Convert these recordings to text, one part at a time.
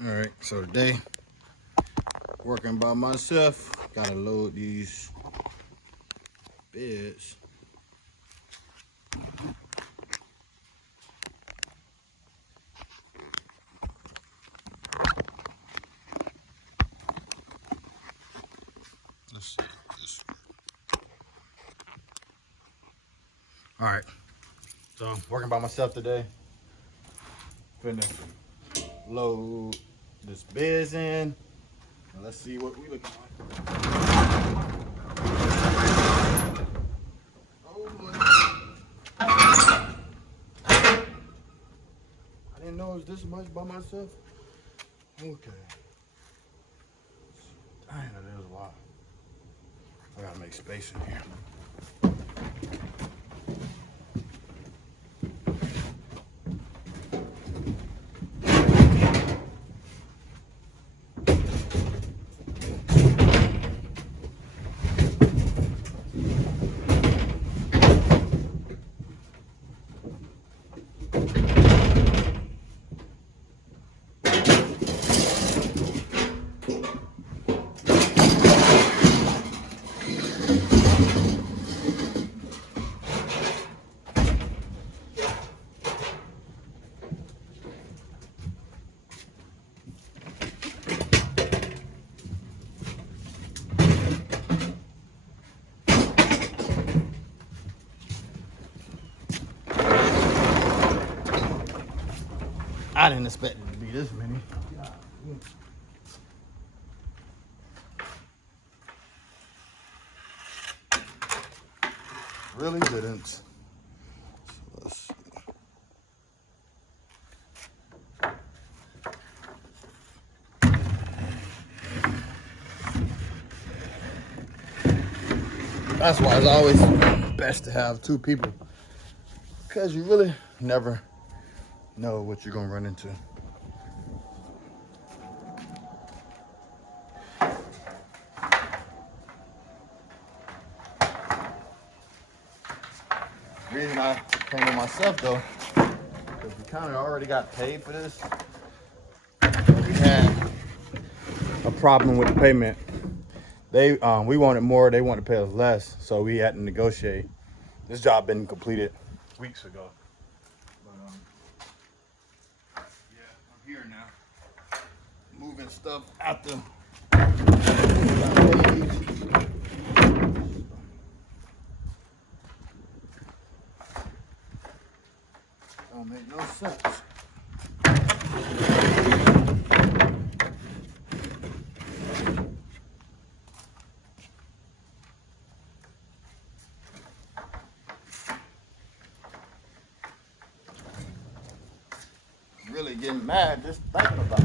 All right, so today working by myself. Gotta load these beds. Let's see this. All right, so working by myself today. Finna load this beds in. And let's see what we looking like. Oh boy. I didn't know it was this much by myself. Okay. Dang, that is a lot. I gotta make space in here. I didn't expect it to be this many. Really didn't. So let's see. That's why it's always best to have two people, because you really never know what you're gonna run into. The reason I came to myself though, because we kind of already got paid for this. We had a problem with the payment. We wanted more, they wanted to pay us less, so we had to negotiate. This job been completed weeks ago. But yeah, I'm here now. Moving stuff out the don't make no sense. Really getting mad just thinking about it.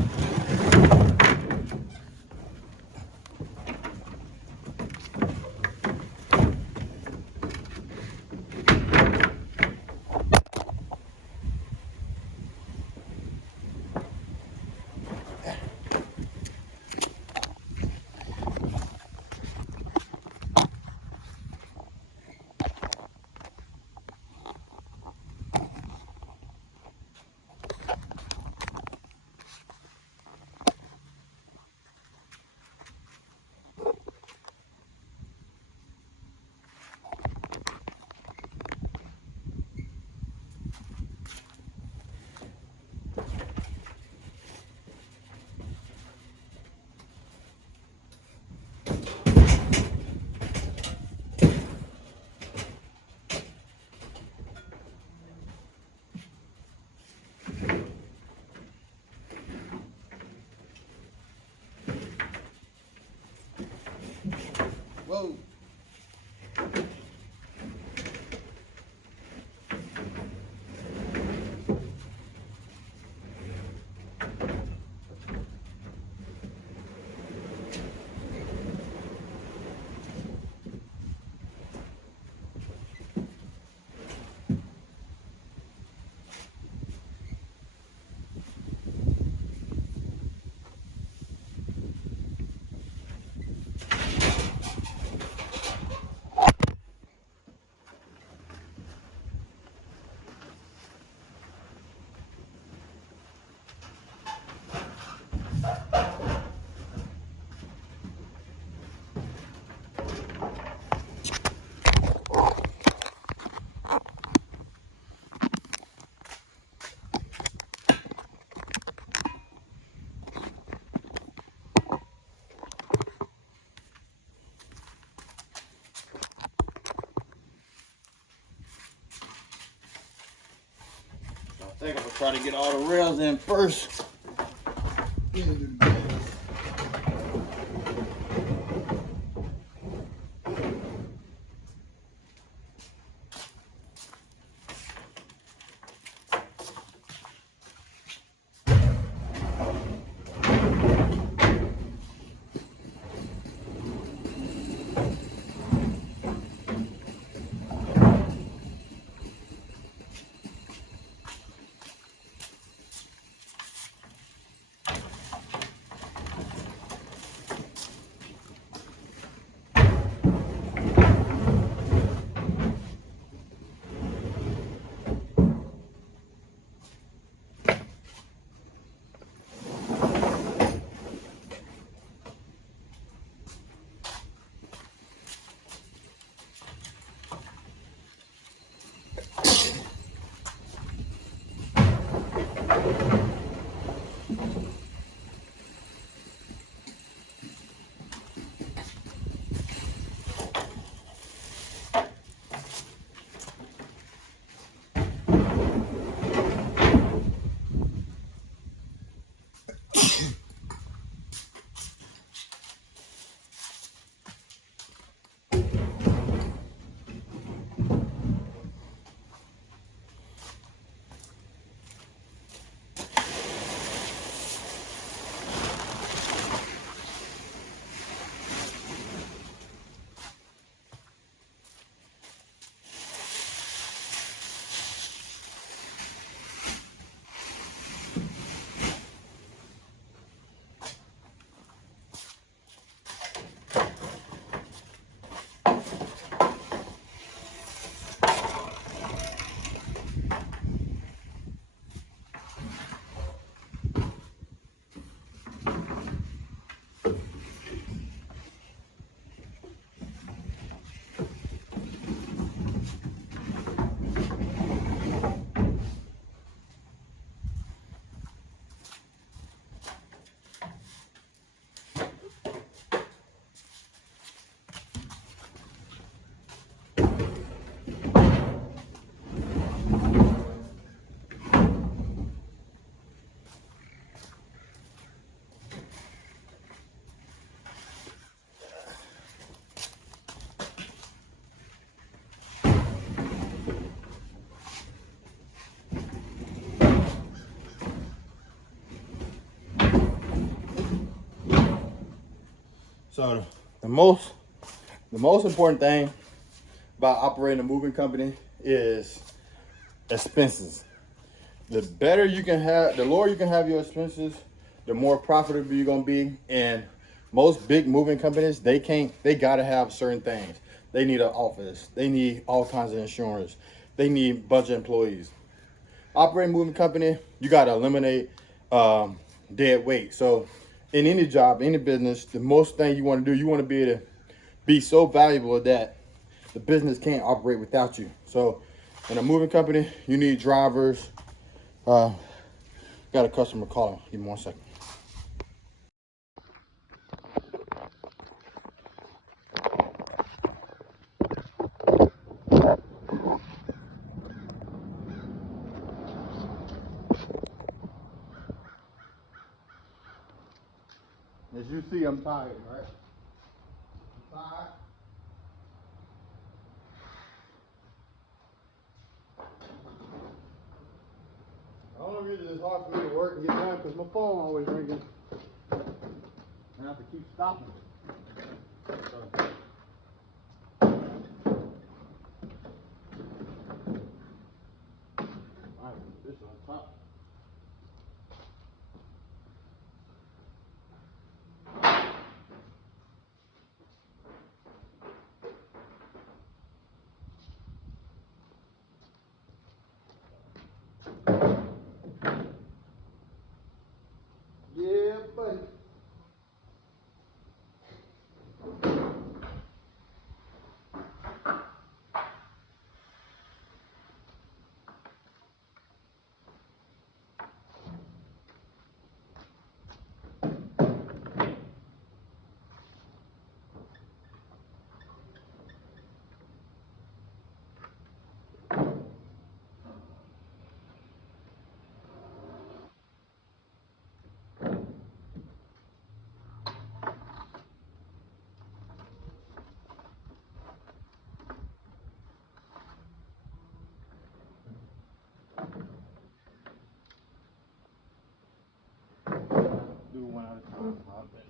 try to get all the rails in first. So the most important thing about operating a moving company is expenses. The better you can have, the lower you can have your expenses, the more profitable you're gonna be. And most big moving companies, they gotta have certain things. They need an office, they need all kinds of insurance, they need bunch of employees. Operating a moving company, you gotta eliminate dead weight. So in any job, any business, the most thing you want to do, you want to be able to be so valuable that the business can't operate without you. So in a moving company, you need drivers. Got a customer calling. Give me 1 second. As you see, I'm tired, right? I'm tired. The only reason it's hard for me to work and get done because my phone always ringing. And I have to keep stopping. So, all right, this is on top. Yeah, buddy. we went out of town. I bet.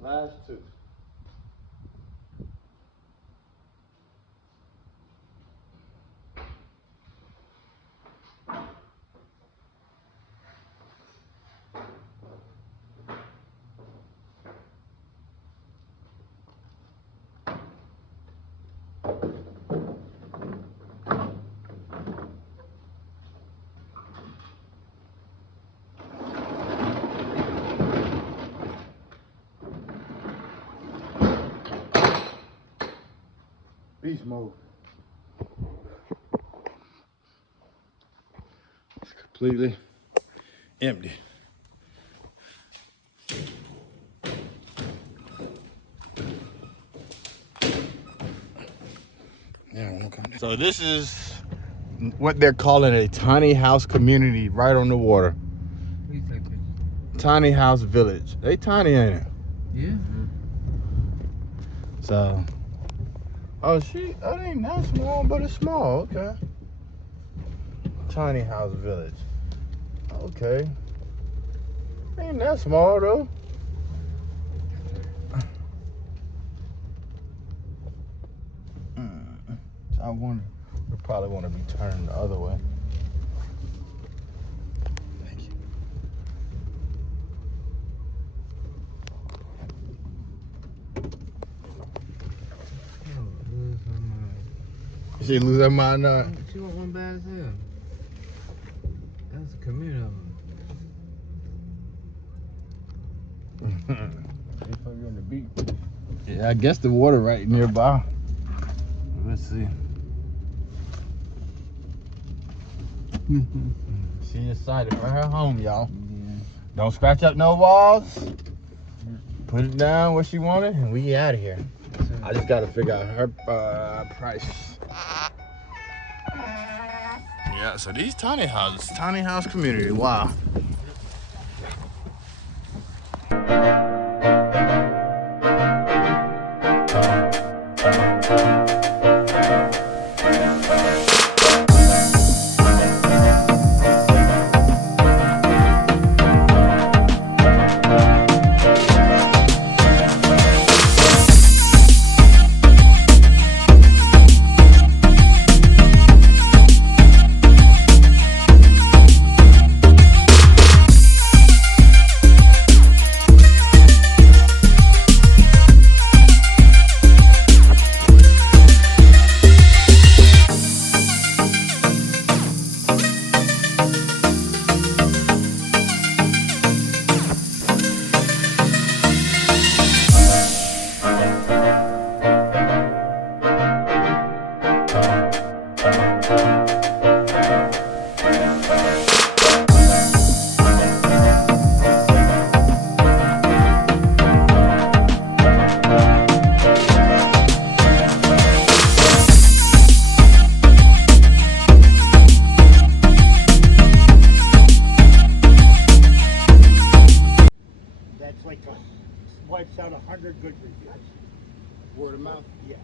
Last two. Beast mode. It's completely empty. So this is what they're calling a tiny house community right on the water. Tiny house village. They tiny, ain't it? Yeah. So, oh, that ain't that small, but it's small. Okay. Tiny house village. Okay. Ain't that small though. So I wonder, we probably want to be turned the other way. Thank you. She lose her mind now. She want one bad as hell. That's a community of them. On the beach. Yeah, I guess the water right nearby. Let's see. She excited for her home, y'all. Yeah. Don't scratch up no walls. Put it down where she wanted, and we out of here. I just gotta figure out her price. Yeah, so these tiny houses, tiny house community, wow. Wipes out 100 good reviews. Word of mouth. Yeah.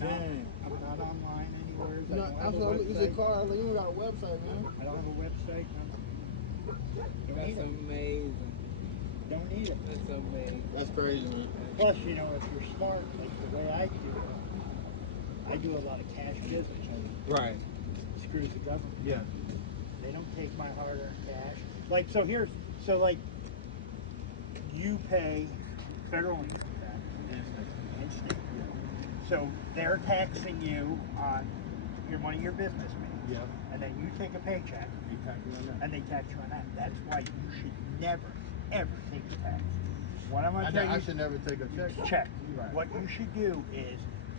Dang. I'm not online anywhere. I No, don't have a absolutely. It's a website. car. Like, you got a website, man. I don't have a website. Don't That's need it. amazing. Don't need it. That's amazing. That's crazy, man. Plus, you know, if you're smart, like the way I do a lot of cash business. Right. Screws the government. Yeah. They don't take my hard-earned cash. Like, like, you pay federal income tax and state. So they're taxing you on your money your business made. Yeah. And then you take a paycheck Exactly on that. and they tax you on that. That's why you should never, ever take a tax. What I'm gonna tell you, I should never take a check. check. Right. What you should do is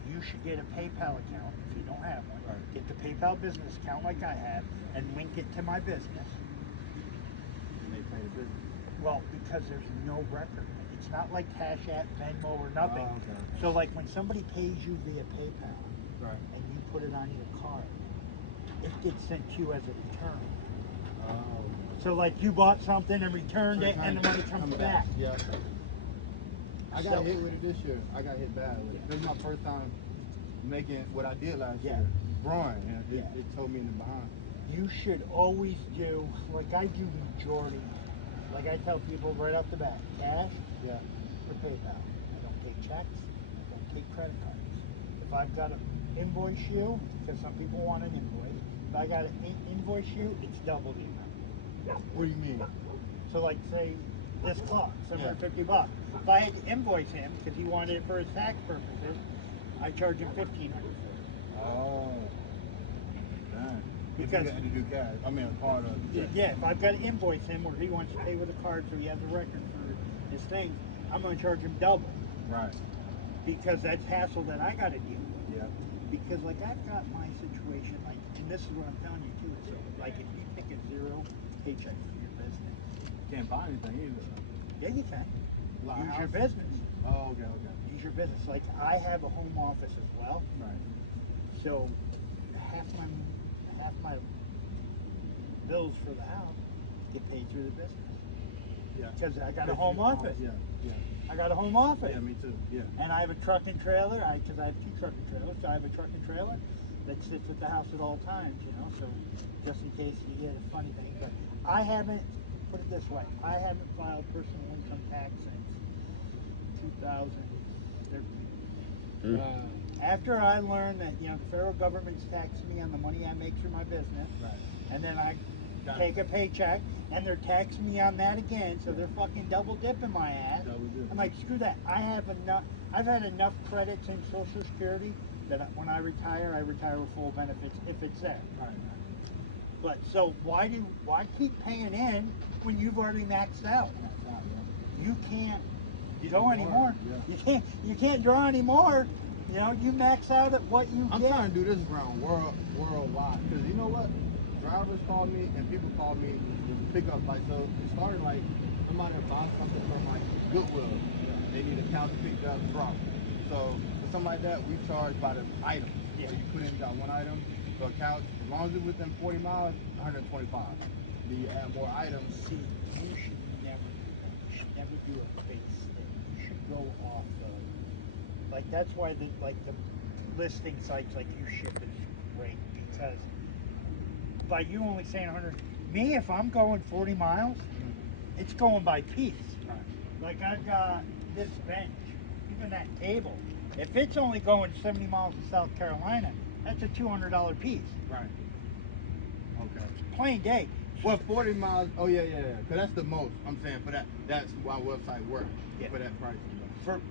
you should get a PayPal account if you don't have one. Right. Get the PayPal business account like I have and link it to my business. And they pay the business. Well, because there's no record. It's not like Cash App, Venmo, or nothing. Oh, okay. So like when somebody pays you via PayPal Right. and you put it on your card, it gets sent to you as a return. Oh. So like you bought something and returned it and the money comes back. Yeah. I got So- hit with it this year. I got hit bad with it. This is my first time making what I did last Yeah. year. Growing, and Yeah. it told me in the behind. You should always do, like I do majority, like I tell people right off the bat, cash Yeah. or PayPal. I don't take checks, I don't take credit cards. If I've got to invoice you, because some people want an invoice, if I got to invoice you, it's double the amount. What do you mean? So like say this clock, $750. If I had to invoice him because he wanted it for his tax purposes, I charge him $1,500 for it. Oh. Dang. Because- you had to do cash. I mean, a part of it. Yeah, if I've got to invoice him or he wants to pay with a card so he has a record for his thing, I'm going to charge him double Right. because that's hassle that I got to deal with. Yeah. Because like I've got my situation, like, and this is what I'm telling you too. So like if you take a zero paycheck for your business, Can't buy anything either. yeah, you can Like use a your house? business. Oh, okay, okay. Use your business. Like I have a home office as well, Right. so half my bills for the house get paid through the business Yeah. because I got a home office. Yeah. Yeah. I got a home office. Yeah, me too. Yeah. And I have a truck and trailer, because I have 2 truck and trailers, so I have a truck and trailer that sits at the house at all times, you know, so just in case you get a funny thing. But I haven't, put it this way, I haven't filed personal income tax since 2013. After I learned that, you know, the federal government's taxing me on the money I make through my business, Right. and then I Got take it. a paycheck, and they're taxing me on that again, so they're fucking double dipping my ass. Double dip. I'm like, screw that. I've had enough credits in Social Security that when I retire with full benefits if it's there. Right. Right. But so why keep paying in when you've already maxed out? That's out, yeah. You can't Get go more, anymore. yeah. You can't draw anymore. You know, you max out at what you I'm get. trying to do this around worldwide because you know what? Drivers call me and people call me to pick up. Like, so it started like somebody buy something from like Goodwill. They need a couch picked up from. So for something like that, we charge by the item. Yeah. So you put in got one item, so a couch, as long as it's within 40 miles, 125. Then you add more items. See, you should never do that. You should never do a base thing. You should go off of, like, that's why the listing sites like You Ship is great, because by you only saying 100, me, if I'm going 40 miles, it's going by piece. Right. Like I've got this bench, even that table. If it's only going 70 miles to South Carolina, that's a $200 piece. Right. Okay. Plain day. Well, 40 miles. Oh yeah. Cause that's the most. I'm saying for that. That's why website works. Yeah. For that price.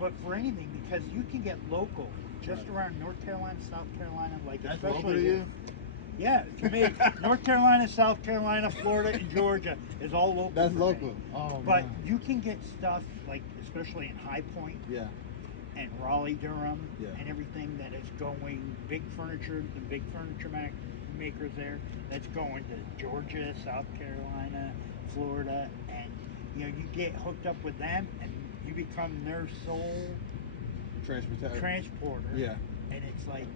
But for anything, because you can get local just Right. around North Carolina, South Carolina, like That's especially local to you? Yeah, to me, North Carolina, South Carolina, Florida, and Georgia is all local. That's for local. me. Oh But man. you can get stuff like, especially in High Point Yeah. and Raleigh, Durham, Yeah. and everything that is going big furniture, the big furniture makers there, that's going to Georgia, South Carolina, Florida, and you know, you get hooked up with them and you become their sole Transportation. transporter. Yeah. And it's like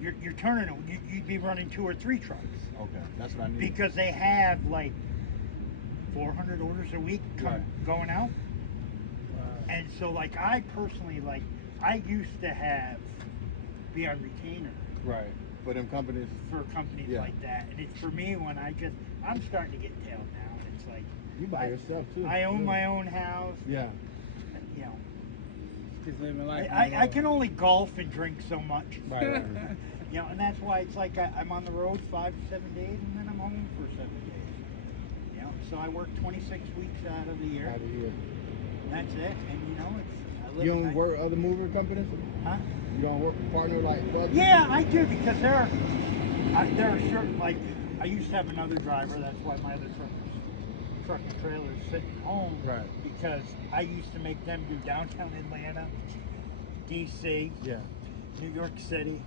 you're turning it. You'd be running 2 or 3 trucks Okay. That's what I need. because they have like 400 orders a week going out. And so like I personally, like, I used to have be on retainer Right. For them companies. for companies Yeah. like that. And it's for me when I'm starting to get tailed now, and it's like You by yourself too. I own Yeah. my own house. Yeah. You know, Just living life. I can only golf and drink so much. Right. You know, and that's why it's like I'm on the road 5 to 7 days, and then I'm home for 7 days. You know, so I work 26 weeks out of the year. Out of here. And that's it. And you know, I live You a don't nice- work other mover companies? Huh? You don't work partner like others? Yeah, I do, because there are certain, like, I used to have another driver. That's why my other truck and trailer is sitting home. Right. Because I used to make them do downtown Atlanta, DC, Yeah. New York City,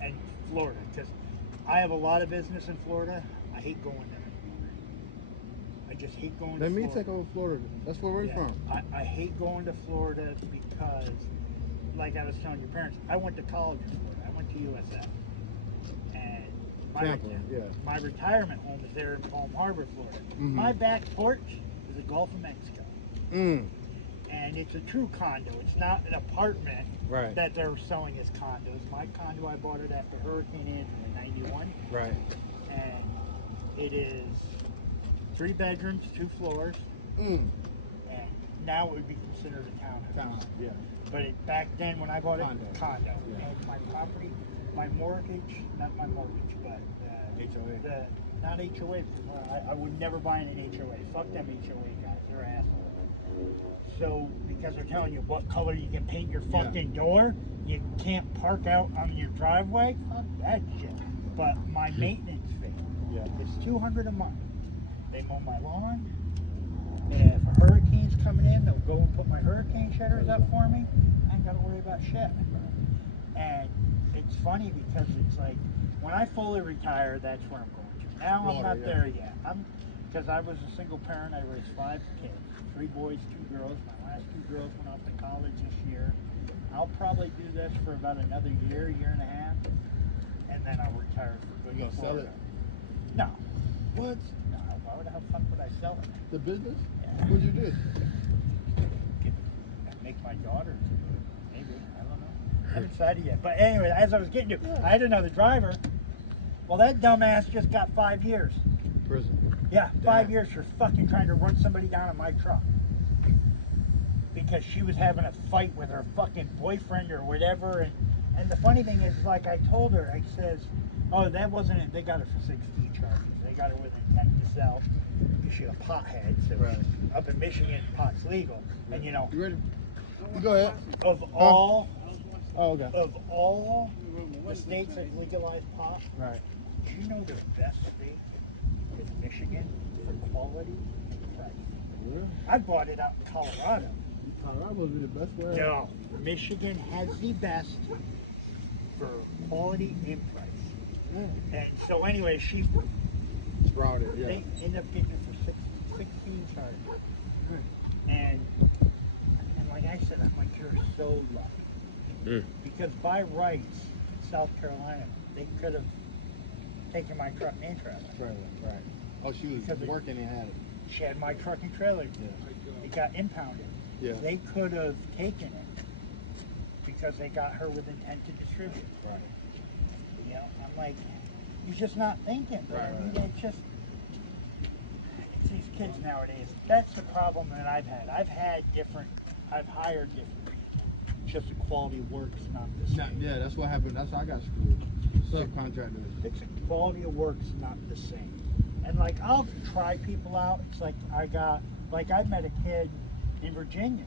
and Florida. Because I have a lot of business in Florida. I hate going there anymore. I just hate going Let to me Florida. take over Florida. That's where we're Yeah. from. I hate going to Florida because, like I was telling your parents, I went to college in Florida. I went to USF. And Tampa, yeah. my retirement home is there in Palm Harbor, Florida. Mhm. My back porch is the Gulf of Mexico. Mm. And it's a true condo. It's not an apartment Right. that they're selling as condos. My condo, I bought it after Hurricane Andrew in '91. Right. And it is 3 bedrooms, 2 floors. Mm. And now it would be considered a townhouse. Townhouse, yeah. But back then when I bought it, Condo. condo. Yeah. And my property, my mortgage, not my mortgage, but HOA. not HOA. I would never buy in an HOA. Fuck them HOA guys. They're assholes. So because they're telling you what color you can paint your Yeah. fucking door, you can't park out on your driveway. Fuck that shit. But my maintenance fee Yeah. is $200 a month. They mow my lawn. If a hurricane's coming in, they'll go and put my hurricane shutters up for me. I ain't gotta worry about shit. And it's funny because it's like when I fully retire, that's where I'm going to. Now I'm not Florida, there yet. Because I was a single parent. I raised 5 kids, 3 boys, 2 girls. My last 2 girls went off to college this year. I'll probably do this for about another year, year and a half, and then I'll retire for good. You gonna sell Florida. it? No. What? No. Why would the fuck would I sell it? The business? Yeah. What'd you do? Make my daughter to do it. Maybe. I don't know. I haven't decided yet. But anyway, as I was getting to, I had another driver. Well, that dumbass just got 5 years. Prison. Yeah, 5 Damn. years for fucking trying to run somebody down in my truck. Because she was having a fight with her fucking boyfriend or whatever. And the funny thing is, like I told her, I says, oh, that wasn't it. They got her for 16 charges. They got her with intent to sell. She's a pothead. So Right. up in Michigan, pot's legal. And you know, You ready? You go ahead. of all Oh, okay. the states that legalize pot, Right. do you know the best state is Michigan for quality and price? Really? I bought it out in Colorado. Colorado would be the best way. No, Michigan has the best for quality and price. Yeah. And so anyway, Brought it, yeah. they end up getting it for 16 charges. Right. And like I said, I'm like, you're so lucky. Because by rights, South Carolina, they could have taken my truck and trailer. Right. Oh, she was Because it- working and had it. She had my truck and trailer. Yeah. It got impounded. Yeah. They could have taken it because they got her with intent to distribute. Right. You know, I'm like, you're just not thinking. Right, I mean, right. it's these kids nowadays. That's the problem that I've had. I've hired different people. Just the quality of work's not the same. Yeah, that's what happened. That's how I got screwed. Subcontractors. It's the quality of work's not the same. And like, I'll try people out. It's like I met a kid in Virginia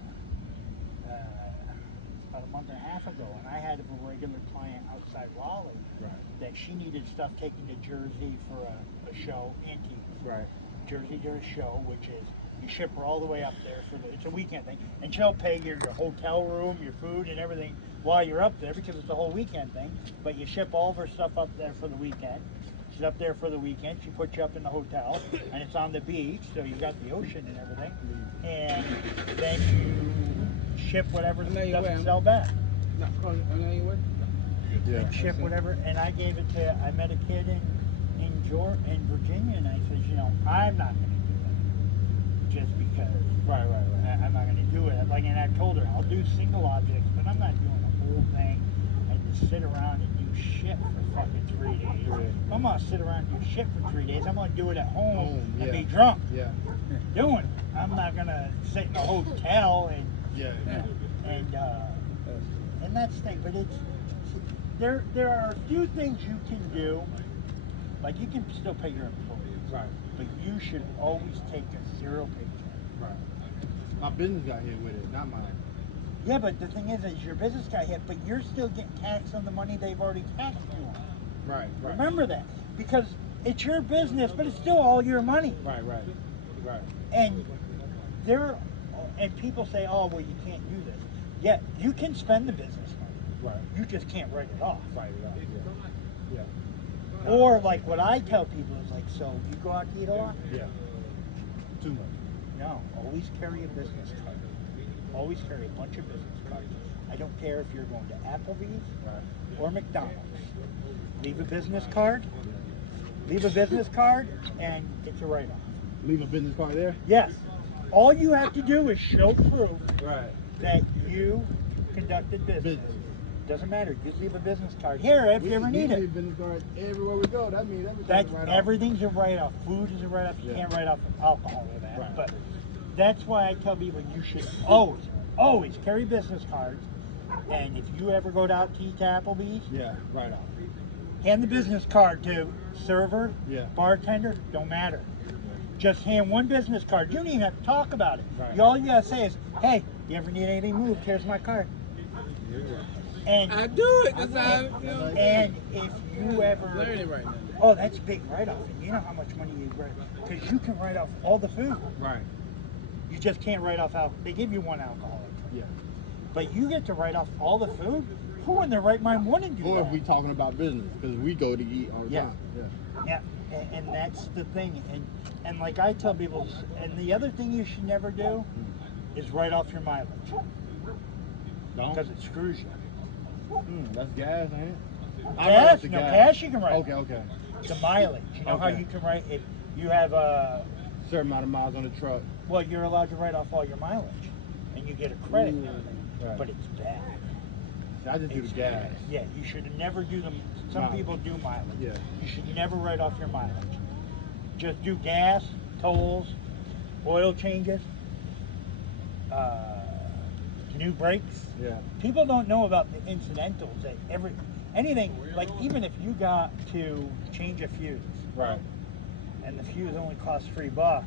about a month and a half ago, and I had a regular client outside Raleigh Right. that she needed stuff taken to Jersey for a show, Antique. Right. Jersey to a show, which is you ship her all the way up there it's a weekend thing, and she'll pay your hotel room, your food, and everything while you're up there because it's a whole weekend thing. But you ship all of her stuff up there for the weekend. She's up there for the weekend. She puts you up in the hotel, and it's on the beach, so you got the ocean and everything. And then you ship whatever I know you stuff will. and sell back. Yeah. And ship whatever. And I gave it to. I met a kid in Virginia, and I said, you know, I'm not going to do it just because. Right. I'm not going to do it. Like, and I told her I'll do single objects, but I'm not doing the whole thing and the sit around and do shit for fucking 3 days. Yeah. If I'm gonna sit around and do shit for 3 days, I'm gonna do it at home and yeah. be drunk Yeah. doing it. I'm not gonna sit in a hotel and Yeah. and that's the thing. But it's there are a few things you can do. Like you can still pay your employees, Right. but you should always take a zero paycheck. Right. My business got hit with it, not mine. Yeah, but the thing is your business got hit, but you're still getting taxed on the money they've already taxed you on. Right. Right. Remember that, because it's your business, but it's still all your money. Right. Right. Right. And people say, oh, well, you can't do this. Yeah, you can spend the business money. Right. You just can't write it off. Right. Yeah. Yeah. Or like what I tell people is like, so you go out to eat a lot? Yeah. Too much. No, always carry a business card. Always carry a bunch of business cards. I don't care if you're going to Applebee's or McDonald's. Leave a business card. Leave a business card and it's a write-off. Leave a business card there. Yes. All you have to do is show proof Right. that you conducted business. Business. Doesn't matter. Just leave a business card here if you ever need we it. leave business card everywhere we go. That means everything's That's right off. everything's a write-off. Food is a write-off. You Yeah. can't write off alcohol or that. Right. But that's why I tell people you should always carry business cards. And if you ever go out to eat to Applebee's, Yeah. Right off. hand the business card to server, Yeah. bartender. Don't matter. Just hand one business card. You don't even have to talk about it. Right. All you gotta say is, "Hey, you ever need anything moved? Here's my card." And I do it. That's how you know. and if you ever Learning right now. Oh, that's a big write-off. And you know how much money you write? Because you can write off all the food. Right. You just can't write off alcohol. They give you one alcoholic. Yeah. But you get to write off all the food? Who in their right mind wouldn't do Or that? if we talking about business, because we go to eat all the Yeah. time. Yeah. Yeah, and that's the thing. And like I tell people, and the other thing you should never do is write off your mileage. Don't. Because it screws you. That's gas, ain't it? I know Cash? it's the No, gas. cash you can write. Okay. Okay. The mileage. You know how Okay. you can write, if you have a, Certain amount of miles on the truck. well, you're allowed to write off all your mileage. And you get a credit. Right. But it's bad. I just do the gas. Yeah, you should never do them. Some Mileage. people do mileage. Yeah. You should never write off your mileage. Just do gas, tolls, oil changes, new brakes. Yeah. People don't know about the incidentals. That anything, like even if you got to change a fuse Right. and the fuse only costs $3,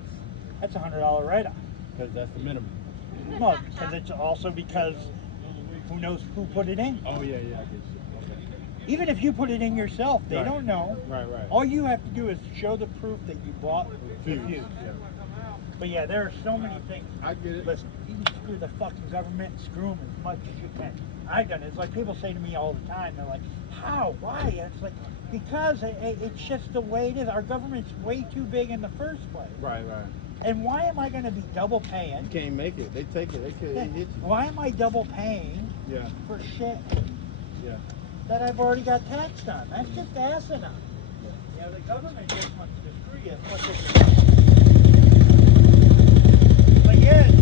that's a $100 write-off. Because that's the minimum. Well, because it's also because who knows who put it in. Oh yeah, yeah. I get you. Okay. Even if you put it in yourself, they Right. don't know. Right, right. All you have to do is show the proof that you bought the Fuse. fuse. Yeah. But yeah, there are so many things. I get it. Listen, you can screw the fucking government, screw them as much as you can. I've done it. It's like people say to me all the time, they're like, how, why? And it's like, because it's just the way it is. Our government's way too big in the first place. Right, right. And why am I going to be double You paying? can't make it. They take it. They hit you. Why am I double paying Yeah. for shit Yeah. that I've already got taxed on? That's just asinine. Yeah, the government just wants to screw you as much as they can. But yeah, it's